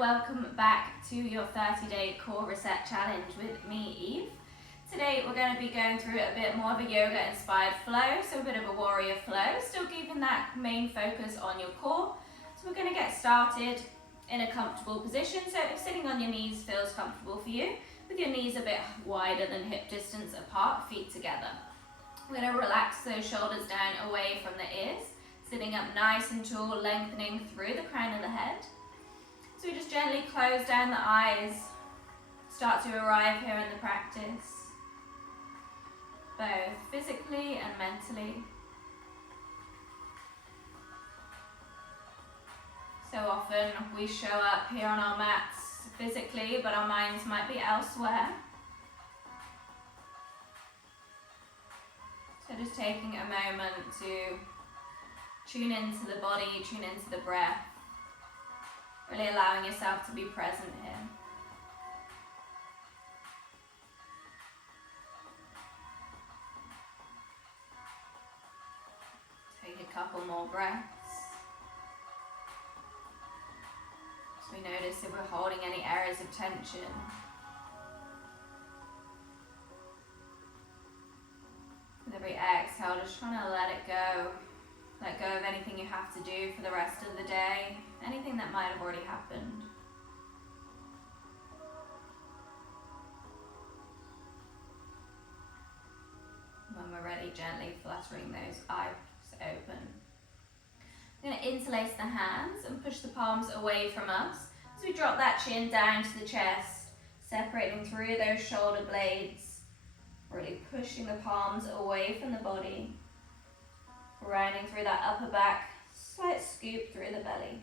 welcome back to your 30-day core reset challenge with me, Eve. Today we're going to be going through a bit more of a yoga inspired flow, so a bit of a warrior flow, still keeping that main focus on your core. So we're going to get started in a comfortable position, so if sitting on your knees feels comfortable for you, with your knees a bit wider than hip distance apart, feet together. We're going to relax those shoulders down away from the ears, sitting up nice and tall, lengthening through the crown of the head. So we just gently close down the eyes, start to arrive here in the practice, both physically and mentally. So often we show up here on our mats physically, but our minds might be elsewhere. So just taking a moment to tune into the body, tune into the breath, really allowing yourself to be present here. Take a couple more breaths. So we notice if we're holding any areas of tension. With every exhale, just trying to let it go. Let go of anything you have to do for the rest of the day, anything that might have already happened. When we're ready, gently fluttering those eyes open. I'm going to interlace the hands and push the palms away from us as we drop that chin down to the chest, separating through those shoulder blades, really pushing the palms away from the body. Rounding through that upper back, slight scoop through the belly.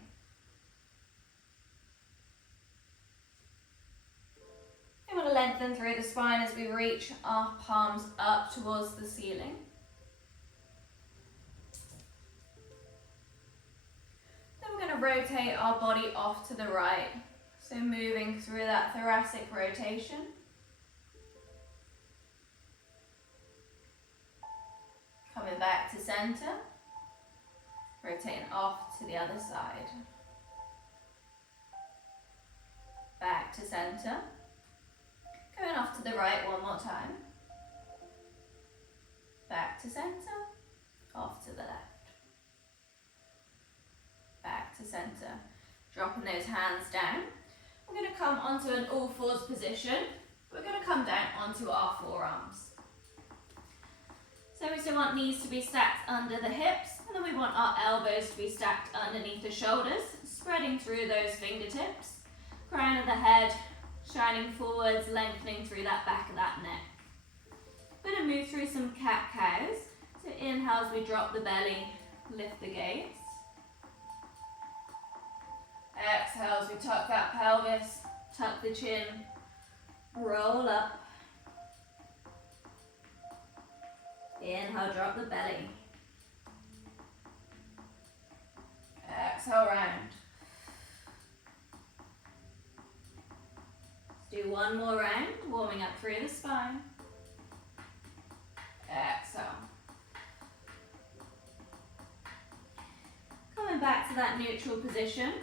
We want to lengthen through the spine as we reach our palms up towards the ceiling. Then we're going to rotate our body off to the right. So moving through that thoracic rotation. Coming back to center, rotating off to the other side. Back to center, going off to the right one more time. Back to center, off to the left. Back to center, dropping those hands down. We're going to come onto an all fours position. We're going to come down onto our forearms. So we still want knees to be stacked under the hips, and then we want our elbows to be stacked underneath the shoulders, spreading through those fingertips. Crown of the head shining forwards, lengthening through that back of that neck. We're going to move through some cat-cows. So inhale as we drop the belly, lift the gaze. Exhale as we tuck that pelvis, tuck the chin, roll up. Inhale, drop the belly. Exhale, round. Let's do one more round, warming up through the spine. Exhale. Coming back to that neutral position,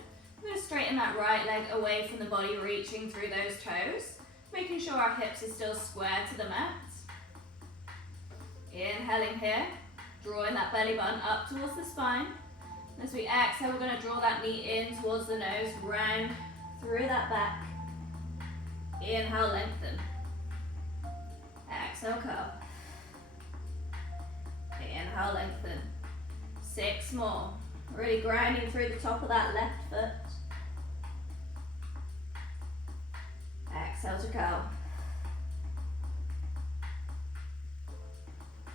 we're going to straighten that right leg away from the body, reaching through those toes, making sure our hips are still square to the mat. Inhaling here, drawing that belly button up towards the spine. As we exhale, we're going to draw that knee in towards the nose, round through that back. Inhale, lengthen. Exhale, curl. Inhale, lengthen. 6 more. Really grounding through the top of that left foot. Exhale to curl.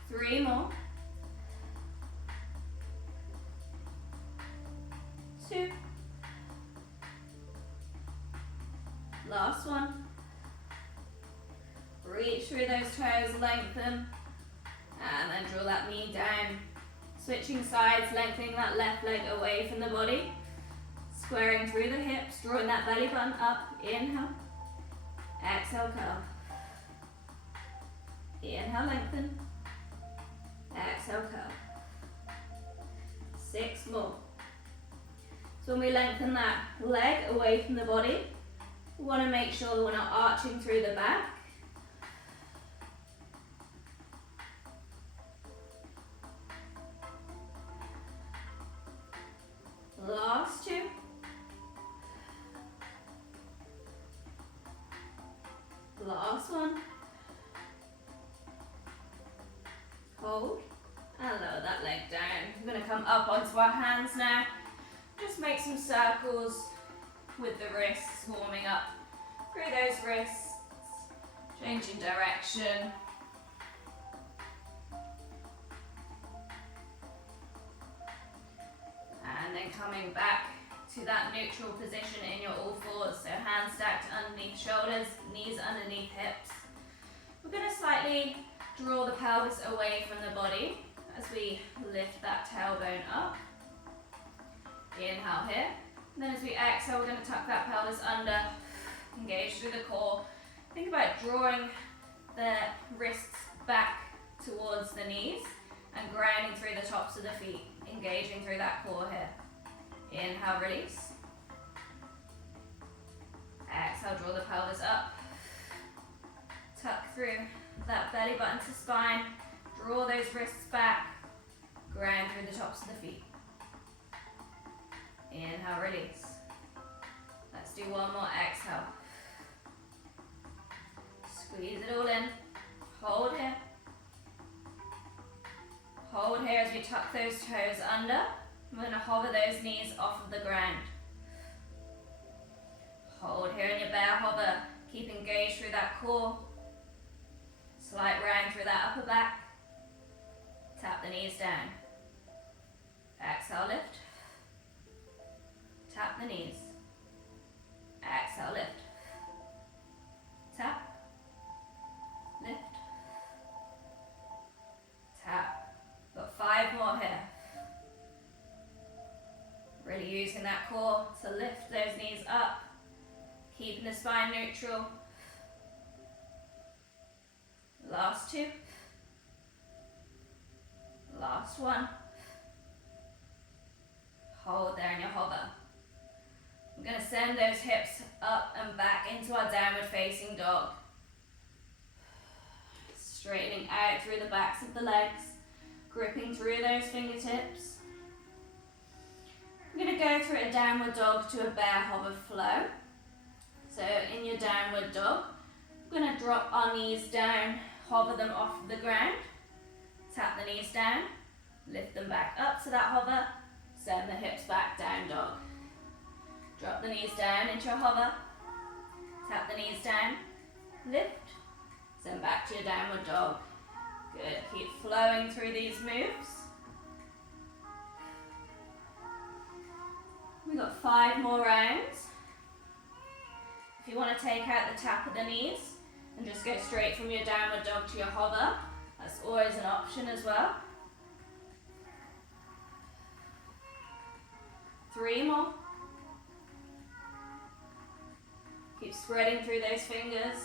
3 more. 2. Last one. Reach through those toes, lengthen, and then draw that knee down. Switching sides, lengthening that left leg away from the body. Squaring through the hips, drawing that belly button up. Inhale. Exhale, curl. Inhale, lengthen. Exhale, curl. 6 more. So when we lengthen that leg away from the body, we want to make sure we're not arching through the back. Last two. Last one. Hold. And lower that leg down. We're going to come up onto our hands now. Just make some circles with the wrists, warming up through those wrists, changing direction. And then coming back to that neutral position in your all fours. So hands stacked underneath shoulders, knees underneath hips. We're going to slightly draw the pelvis away from the body as we lift that tailbone up. Inhale here. And then as we exhale, we're going to tuck that pelvis under, engage through the core. Think about drawing the wrists back towards the knees and grounding through the tops of the feet, engaging through that core here. Inhale, release. Exhale, draw the pelvis up. Tuck through that belly button to spine. Draw those wrists back. Ground through the tops of the feet. Inhale, release. Let's do one more. Exhale. Squeeze it all in. Hold here. Hold here as we tuck those toes under. We're going to hover those knees off of the ground. Hold here in your bear hover. Keep engaged through that core. Slight round through that upper back. Tap the knees down. Exhale, lift. Tap the knees. Exhale, lift. Tap. Lift. Tap. Got 5 more here. Really using that core to lift those knees up. Keeping the spine neutral. Last 2. Last 1. Hold there in your hover. We're going to send those hips up and back into our downward facing dog. Straightening out through the backs of the legs, gripping through those fingertips. We're going to go through a downward dog to a bear hover flow. So in your downward dog, we're going to drop our knees down, hover them off the ground, tap the knees down, lift them back up to that hover, send the hips back down dog. Drop the knees down into your hover, tap the knees down, lift, send back to your downward dog. Good, keep flowing through these moves. We've got 5 more rounds. If you want to take out the tap of the knees and just go straight from your downward dog to your hover, that's always an option as well. 3 more. Keep spreading through those fingers.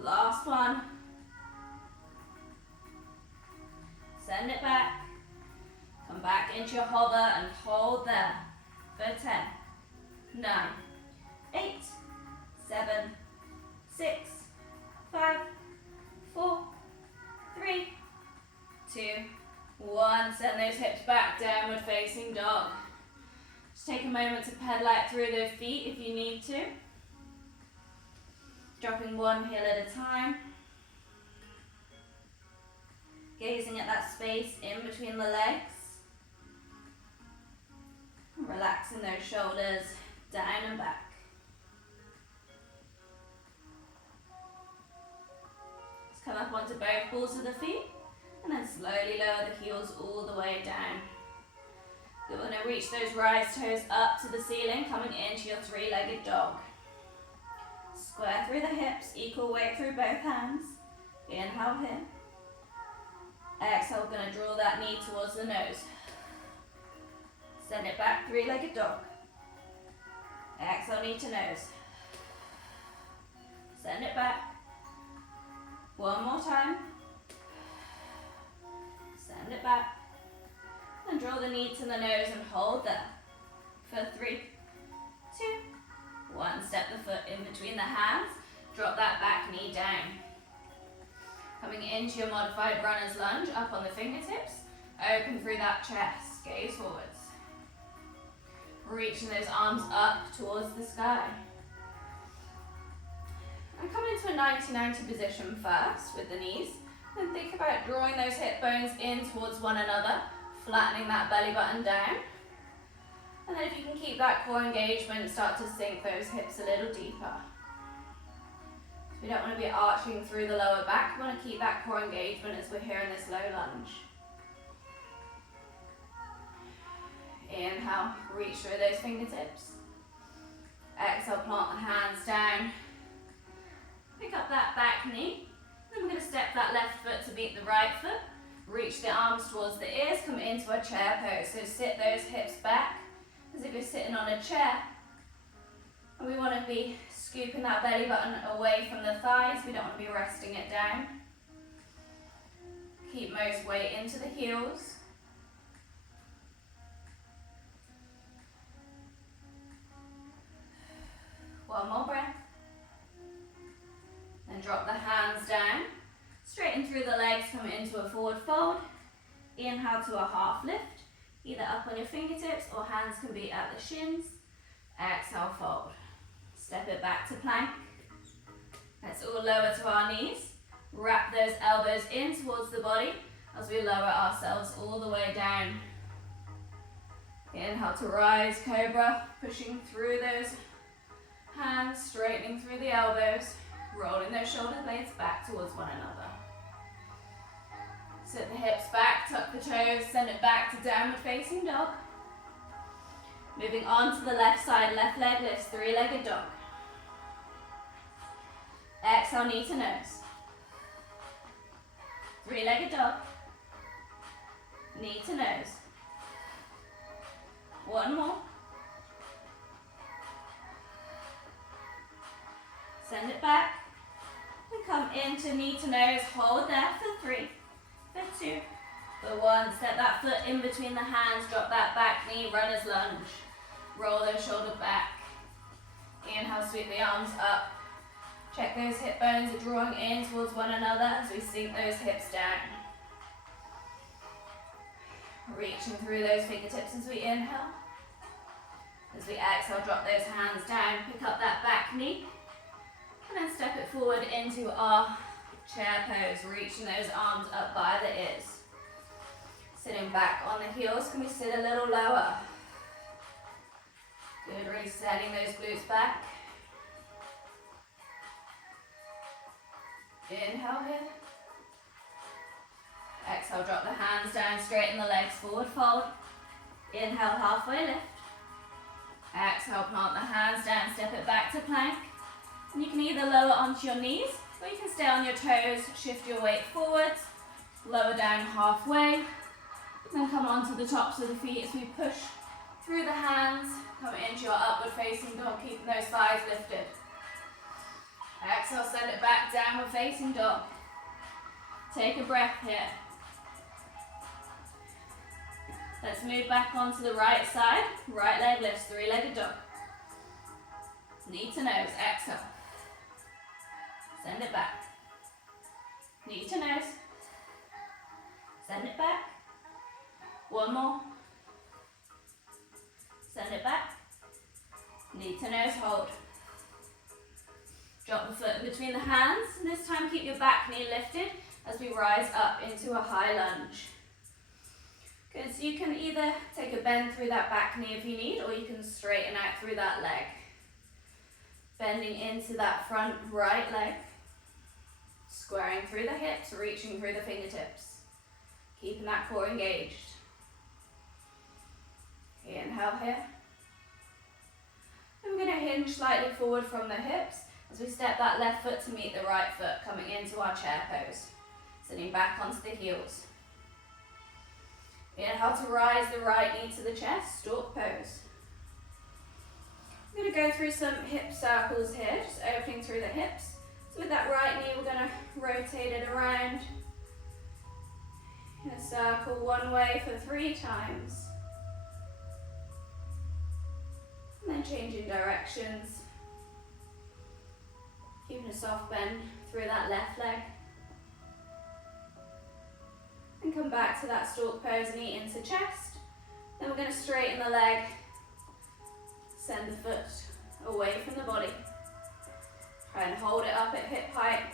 Last one. Send it back. Come back into your hover and hold there for 10, 9, 8, 7, 6, 5, 4, 3, 2, 1. Send those hips back, downward facing dog. Just take a moment to pedal out through those feet if you need to. Dropping one heel at a time. Gazing at that space in between the legs. Relaxing those shoulders down and back. Let's come up onto both balls of the feet and then slowly lower the heels all the way down. You're going to reach those rise toes up to the ceiling, coming into your 3-legged dog. Square through the hips, equal weight through both hands. Inhale here. Exhale, going to draw that knee towards the nose. Send it back, 3-legged dog. Exhale, knee to nose. Send it back. One more time. Send Send it back. And draw the knee to the nose and hold there. For 3, 2, 1. Step the foot in between the hands. Drop that back knee down. Coming into your modified runner's lunge, up on the fingertips. Open through that chest. Gaze forwards. Reaching those arms up towards the sky. And come into a 90-90 position first with the knees. Then think about drawing those hip bones in towards one another, flattening that belly button down. And then if you can keep that core engagement, start to sink those hips a little deeper. We don't want to be arching through the lower back. We want to keep that core engagement as we're here in this low lunge. Inhale, reach through those fingertips. Exhale, plant the hands down. Pick up that back knee. Then we're going to step that left foot to meet the right foot. Reach the arms towards the ears, come into a chair pose. So sit those hips back as if you're sitting on a chair. And we want to be scooping that belly button away from the thighs. We don't want to be resting it down. Keep most weight into the heels. One more breath. Then drop the hands down. Straighten through the legs, come into a forward fold. Inhale to a half lift. Either up on your fingertips or hands can be at the shins. Exhale, fold. Step it back to plank. Let's all lower to our knees. Wrap those elbows in towards the body as we lower ourselves all the way down. Inhale to rise, cobra, pushing through those hands, straightening through the elbows, rolling those shoulder blades back towards one another. Sit the hips back, tuck the toes, send it back to downward facing dog. Moving on to the left side, left leg lifts, three-legged dog. Exhale, knee to nose. Three-legged dog. Knee to nose. One more. Send it back. And come into knee to nose. Hold there for 3, for 2, for 1. Step that foot in between the hands. Drop that back knee. Runner's lunge. Roll those shoulders back. Inhale, sweep the arms up. Check those hip bones are drawing in towards one another as we sink those hips down. Reaching through those fingertips as we inhale. As we exhale, drop those hands down. Pick up that back knee. And then step it forward into our chair pose. Reaching those arms up by the ears. Sitting back on the heels. Can we sit a little lower? Good, really setting those glutes back. Inhale here. Exhale, drop the hands down, straighten the legs, forward fold. Inhale, halfway lift. Exhale, plant the hands down, step it back to plank. And you can either lower onto your knees, or you can stay on your toes, shift your weight forwards, lower down halfway, then come onto the tops of the feet as we push through the hands, come into your upward facing dog, keeping those thighs lifted. Exhale, send it back, downward facing dog. Take a breath here. Let's move back onto the right side. Right leg lifts, three-legged dog. Knee to nose, exhale. Send it back. Knee to nose. Send it back. One more. Send it back. Knee to nose, hold. Drop the foot in between the hands, and this time keep your back knee lifted as we rise up into a high lunge. Good, so you can either take a bend through that back knee if you need, or you can straighten out through that leg. Bending into that front right leg. Squaring through the hips, reaching through the fingertips. Keeping that core engaged. Inhale here. And we're going to hinge slightly forward from the hips as we step that left foot to meet the right foot, coming into our chair pose. Sitting back onto the heels. Inhale to rise the right knee to the chest, stalk pose. I'm going to go through some hip circles here, just opening through the hips. So with that right knee, we're going to rotate it around. In a circle one way for 3 times. And then changing directions. Keeping a soft bend through that left leg. And come back to that stalk pose, knee into chest. Then we're going to straighten the leg. Send the foot away from the body. Try and hold it up at hip height.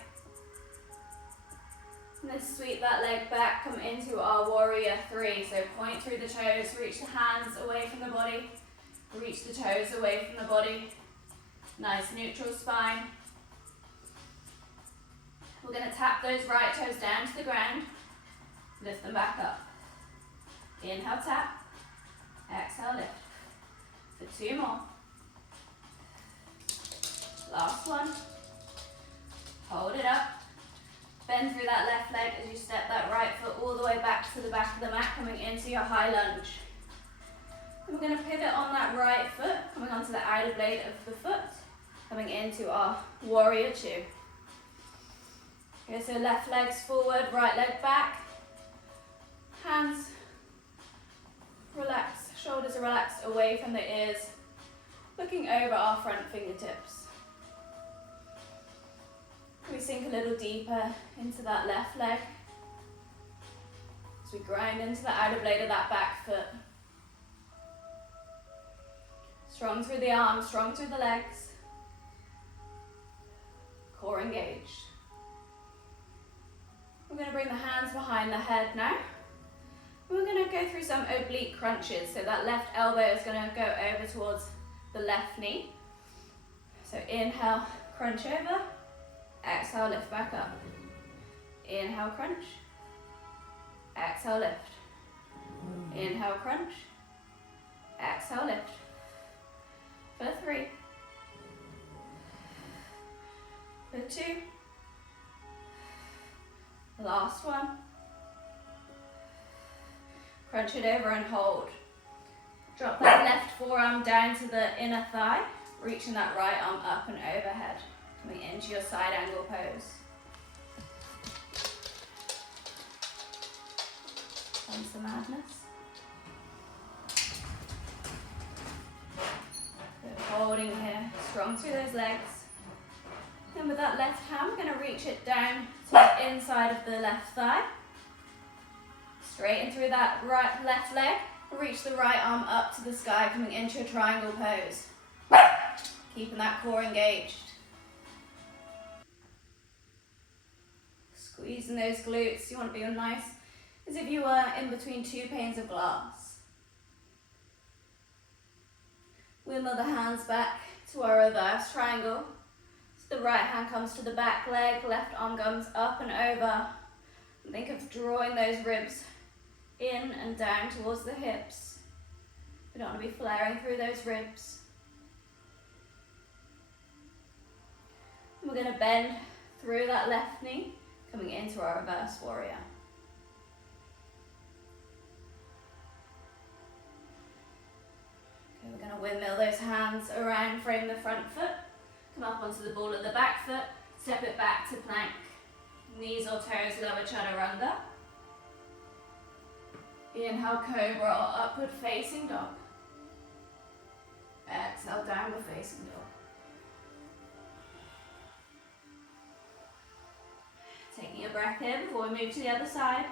And then sweep that leg back, come into our warrior 3. So point through the toes, reach the hands away from the body. Reach the toes away from the body. Nice neutral spine. We're going to tap those right toes down to the ground. Lift them back up. Inhale, tap. Exhale, lift. For 2 more. Last one. Hold it up. Bend through that left leg as you step that right foot all the way back to the back of the mat, coming into your high lunge. And we're going to pivot on that right foot, coming onto the outer blade of the foot, coming into our warrior 2. Okay, so left leg's forward, right leg back. Hands relax, shoulders are relaxed away from the ears, looking over our front fingertips. We sink a little deeper into that left leg as we grind into the outer blade of that back foot. Strong through the arms, strong through the legs. Core engaged. We're going to bring the hands behind the head now. We're going to go through some oblique crunches. So that left elbow is going to go over towards the left knee. So inhale, crunch over. Exhale, lift back up. Inhale, crunch. Exhale, lift. Inhale, crunch. Exhale, lift. For 3. For 2. Last one. Crunch it over and hold. Drop that left forearm down to the inner thigh, reaching that right arm up and overhead. Coming into your side angle pose. Sense the madness. Good. Holding here, strong through those legs. Then with that left hand, we're going to reach it down to the inside of the left thigh. Straighten through that left leg. Reach the right arm up to the sky, coming into a triangle pose. Keeping that core engaged. Squeezing those glutes. You want to be nice as if you were in between 2 panes of glass. Windmill the hands back to our reverse triangle. So the right hand comes to the back leg, left arm comes up and over. And think of drawing those ribs in and down towards the hips. We don't want to be flaring through those ribs. And we're going to bend through that left knee, coming into our reverse warrior. Okay, we're going to windmill those hands around, frame the front foot, come up onto the ball of the back foot, step it back to plank. Knees or toes lower, chaturanga. Inhale, cobra or upward facing dog. Exhale, downward facing dog. Taking a breath here before we move to the other side.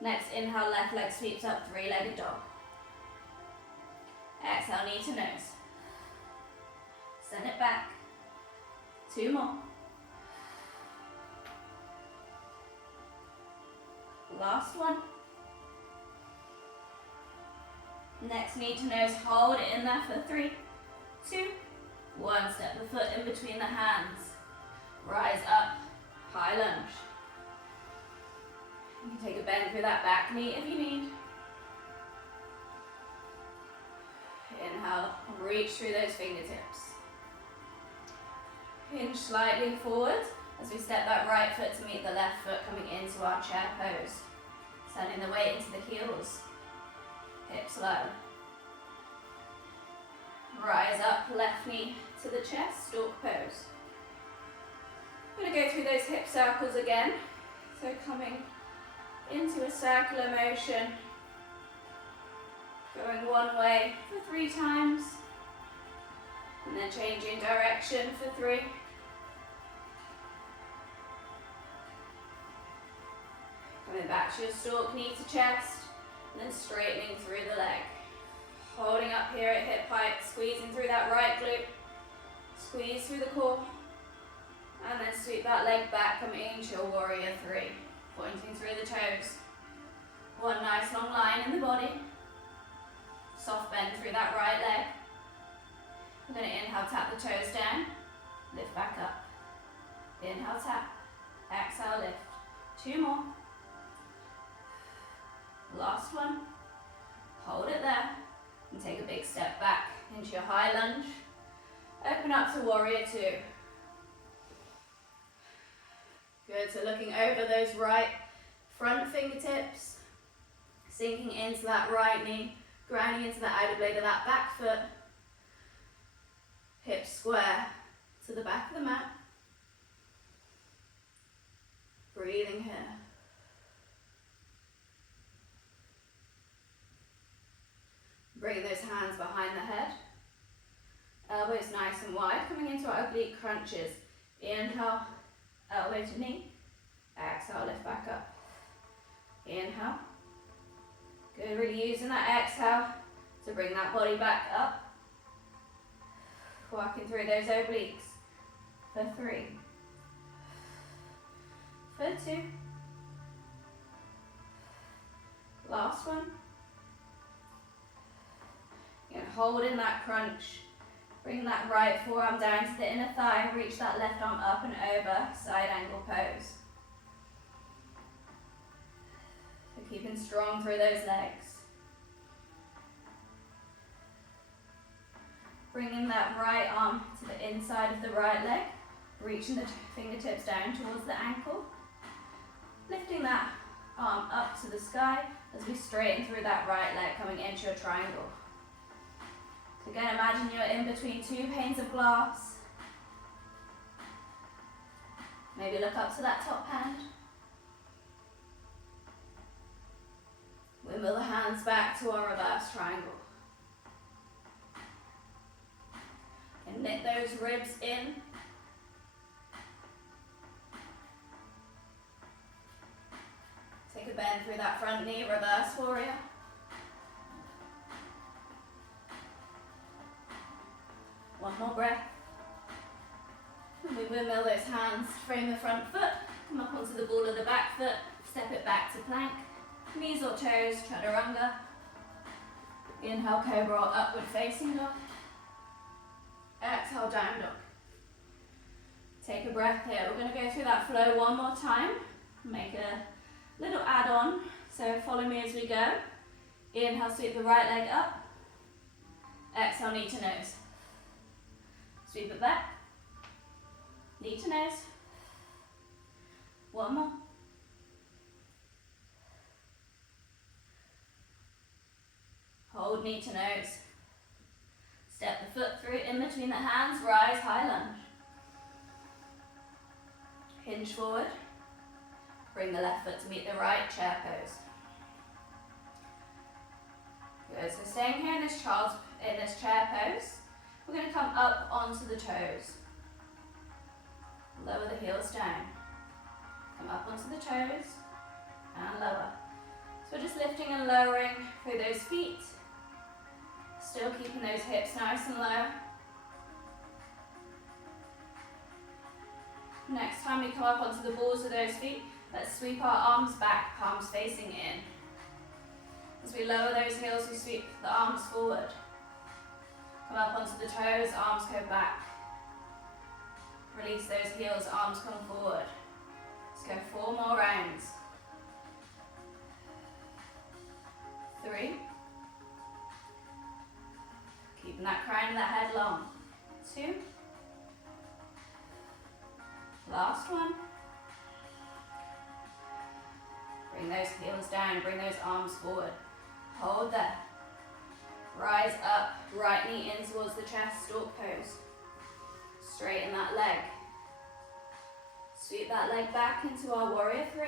Next, inhale, left leg sweeps up, 3-legged dog. Exhale, knee to nose. Send it back. 2 more. Last one. Next, knee to nose, hold it in there for 3, 2, 1. Step the foot in between the hands. Rise up, high lunge. You can take a bend through that back knee if you need. Inhale, reach through those fingertips. Hinge slightly forward as we step that right foot to meet the left foot, coming into our chair pose. Sending the weight into the heels. Hips low. Rise up, left knee to the chest, stalk pose. I'm going to go through those hip circles again. So coming into a circular motion, going one way for 3 times, and then changing direction for 3. Coming back to your stalk, knee to chest, and then straightening through the leg. Holding up here at hip height, squeezing through that right glute, squeeze through the core, and then sweep that leg back, coming into your warrior 3, pointing through the toes. One nice long line in the body, soft bend through that right leg. We're going to inhale, tap the toes down, lift back up. Inhale, tap, exhale, lift. 2 more. Last one. Hold it there, and take a big step back into your high lunge. Open up to warrior 2. Good, so looking over those right front fingertips, sinking into that right knee, grounding into the outer blade of that back foot. Hips square to the back of the mat. Breathing here. Bring those hands behind the head. Elbows nice and wide, coming into our oblique crunches. Inhale, elbow to knee. Exhale, lift back up. Inhale. Good, really using that exhale to bring that body back up. Walking through those obliques for 3, for 2. Last one. You're going to hold in that crunch. Bring that right forearm down to the inner thigh. Reach that left arm up and over. Side angle pose. So keeping strong through those legs. Bringing that right arm to the inside of the right leg. Reaching the fingertips down towards the ankle. Lifting that arm up to the sky as we straighten through that right leg, coming into your triangle. So again, imagine you're in between 2 panes of glass. Maybe look up to that top hand. Wimble the hands back to our reverse triangle. And knit those ribs in. Take a bend through that front knee, reverse warrior. One more breath. And we windmill those hands, frame the front foot, come up onto the ball of the back foot, step it back to plank, knees or toes, chaturanga. Inhale, cobra or upward facing dog. Exhale, down dog. Take a breath here. We're going to go through that flow one more time. Make a little add-on. So follow me as we go. Inhale, sweep the right leg up. Exhale, knee to nose. Sweep it back. Knee to nose. One more. Hold knee to nose. Step the foot through in between the hands, rise, high lunge. Hinge forward. Bring the left foot to meet the right, chair pose. Good, so staying here in this chair pose, we're going to come up onto the toes. Lower the heels down. Come up onto the toes and lower. So we're just lifting and lowering through those feet. Still keeping those hips nice and low. Next time we come up onto the balls of those feet, let's sweep our arms back, palms facing in. As we lower those heels, we sweep the arms forward. Come up onto the toes, arms go back. Release those heels, arms come forward. Let's go 4 more rounds. 3. Keeping that crown of that head long. 2. Last one. Bring those heels down, bring those arms forward. Hold there. Rise up, right knee in towards the chest, stalk pose. Straighten that leg. Sweep that leg back into our warrior 3.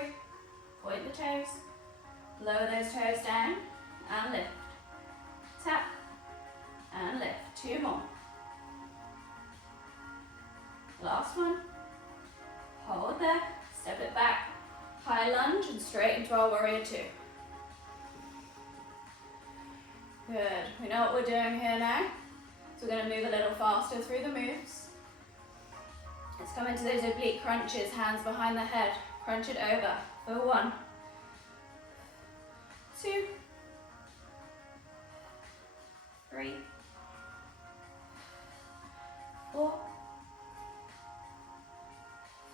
Point the toes. Lower those toes down and lift. Tap and lift. 2 more. Last one. Hold there. Step it back. High lunge and straight into our warrior 2. Good. We know what we're doing here now. So we're going to move a little faster through the moves. Let's come into those oblique crunches, hands behind the head. Crunch it over for 1, 2, 3, 4,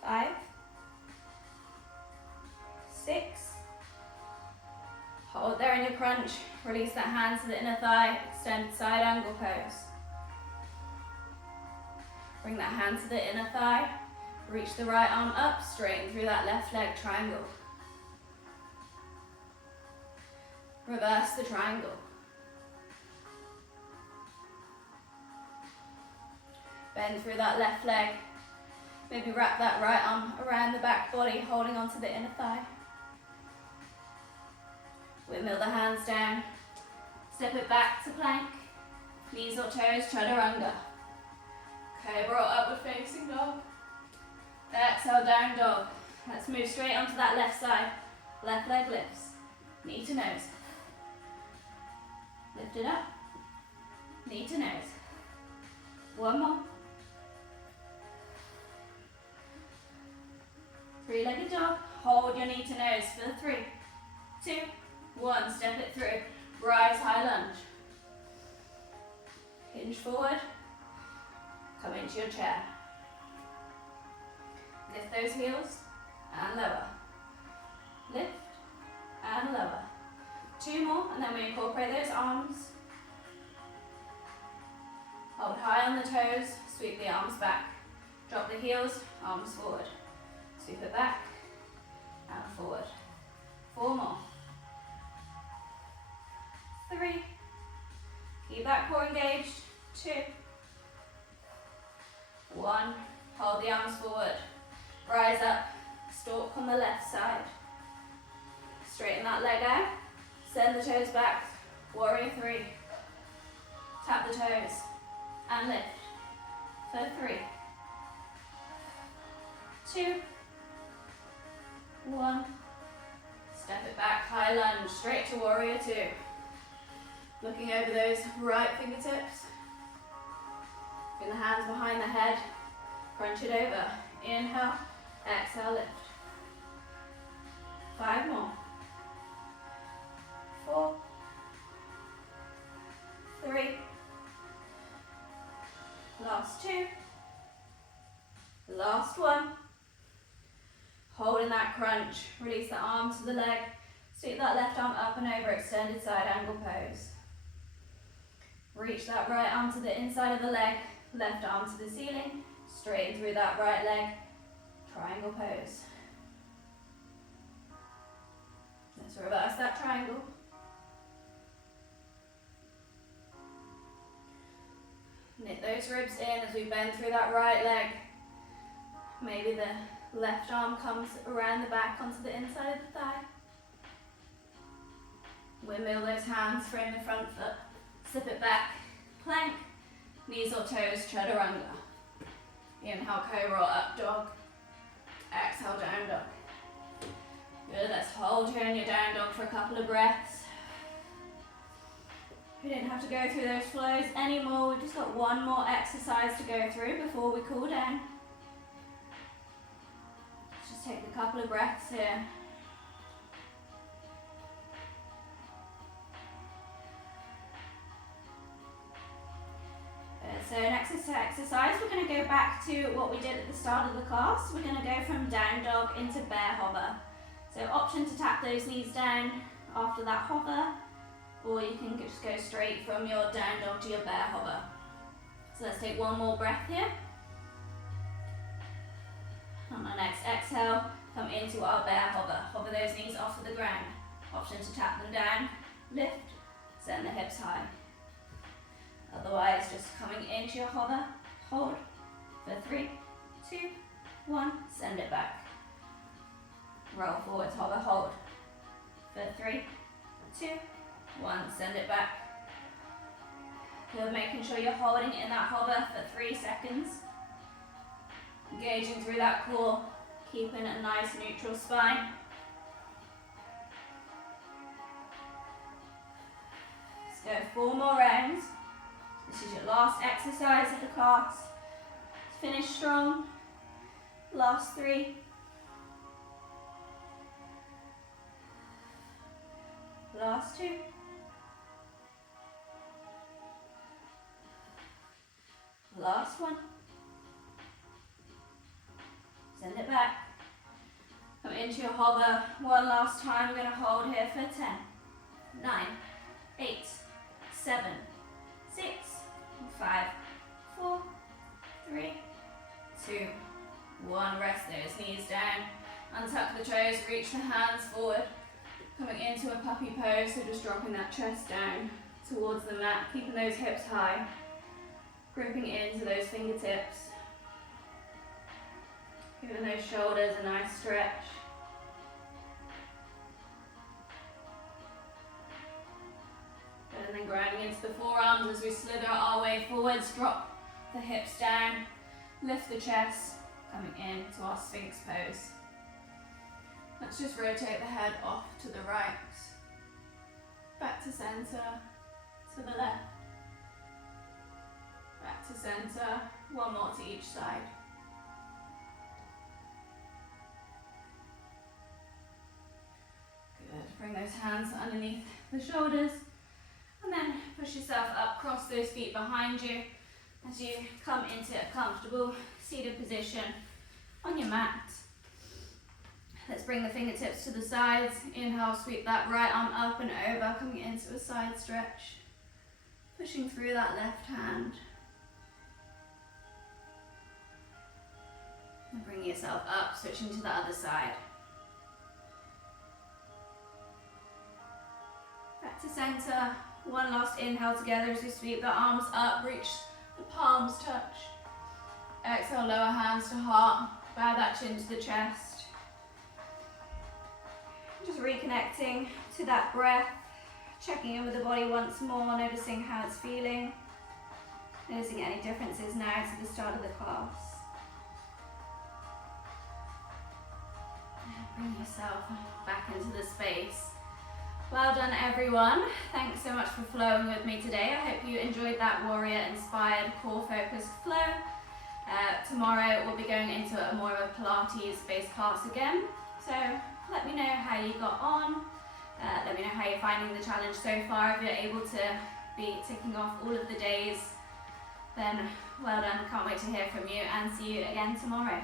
5, 6. Hold there in your crunch. Release that hand to the inner thigh. Extended side angle pose. Bring that hand to the inner thigh. Reach the right arm up, straighten through that left leg triangle. Reverse the triangle. Bend through that left leg. Maybe wrap that right arm around the back body, holding onto the inner thigh. Windmill the hands down. Step it back to plank. Knees or toes, chaturanga. Cobra or upward facing dog. Exhale, down dog. Let's move straight onto that left side. Left leg lifts. Knee to nose. Lift it up. Knee to nose. 1 more. 3-legged dog. Hold your knee to nose for 3, 2, 1. Step it through. Rise, high lunge. Hinge forward. Come into your chair. Lift those heels and lower. Lift and lower. 2 more, and then we incorporate those arms. Hold high on the toes, sweep the arms back. Drop the heels, arms forward. Sweep it back and forward. 4 more. 3. Keep that core engaged. 2. 1. Hold the arms forward. Rise up. Stalk on the left side. Straighten that leg out. Send the toes back. Warrior 3. Tap the toes and lift for 3, 2, 1. Step it back, high lunge, straight to warrior 2. Looking over those right fingertips. Bring the hands behind the head. Crunch it over. Inhale, exhale, lift. 5 more. 4, 3. Last 2. Last 1. Holding that crunch. Release the arm to the leg. Sweep that left arm up and over, extended side angle pose. Reach that right arm to the inside of the leg, left arm to the ceiling, straighten through that right leg, triangle pose. Let's reverse that triangle. Knit those ribs in as we bend through that right leg. Maybe the left arm comes around the back onto the inside of the thigh. Windmill those hands, frame the front foot. Slip it back, plank, knees or toes, chaturanga. Inhale, cobra or up dog. Exhale, down dog. Good, let's hold here in your down dog for a couple of breaths. We don't have to go through those flows anymore. We've just got one more exercise to go through before we cool down. Let's just take a couple of breaths here. So next exercise, we're going to go back to what we did at the start of the class. We're going to go from down dog into bear hover. So option to tap those knees down after that hover, or you can just go straight from your down dog to your bear hover. So let's take one more breath here. On our next exhale, come into our bear hover. Hover those knees off of the ground. Option to tap them down, lift, send the hips high. Otherwise, just coming into your hover, hold for 3, 2, 1, send it back. Roll forwards, hover, hold for 3, 2, 1. Send it back. Good, making sure you're holding in that hover for 3 seconds. Engaging through that core, keeping a nice neutral spine. Let's go 4 more rounds. This is your last exercise of the class. Finish strong. Last 3. Last 2. Last 1. Send it back. Come into your hover one last time. We're going to hold here for 10, 9, 8, 7, 6, 5, 4, 3, 2, 1. Rest those knees down. Untuck the toes, reach the hands forward. Coming into a puppy pose, so just dropping that chest down towards the mat, keeping those hips high. Gripping into those fingertips. Giving those shoulders a nice stretch. Good, and then grounding into the forearms as we slither our way forwards. Drop the hips down. Lift the chest. Coming into our Sphinx pose. Let's just rotate the head off to the right. Back to center. To the left. Back to center, 1 more to each side. Good, bring those hands underneath the shoulders and then push yourself up, cross those feet behind you as you come into a comfortable seated position on your mat. Let's bring the fingertips to the sides. Inhale, sweep that right arm up and over, coming into a side stretch. Pushing through that left hand. And bring yourself up, switching to the other side. Back to center. 1 last inhale together as we sweep the arms up, reach the palms touch. Exhale, lower hands to heart. Bow that chin to the chest. Just reconnecting to that breath. Checking in with the body once more, noticing how it's feeling. Noticing any differences now to the start of the class. Bring yourself back into the space. Well done, everyone. Thanks so much for flowing with me today. I hope you enjoyed that warrior-inspired, core-focused flow. Tomorrow we'll be going into a more of a Pilates-based class again. So let me know how you got on. Let me know how you're finding the challenge so far. If you're able to be ticking off all of the days, then well done. Can't wait to hear from you and see you again tomorrow.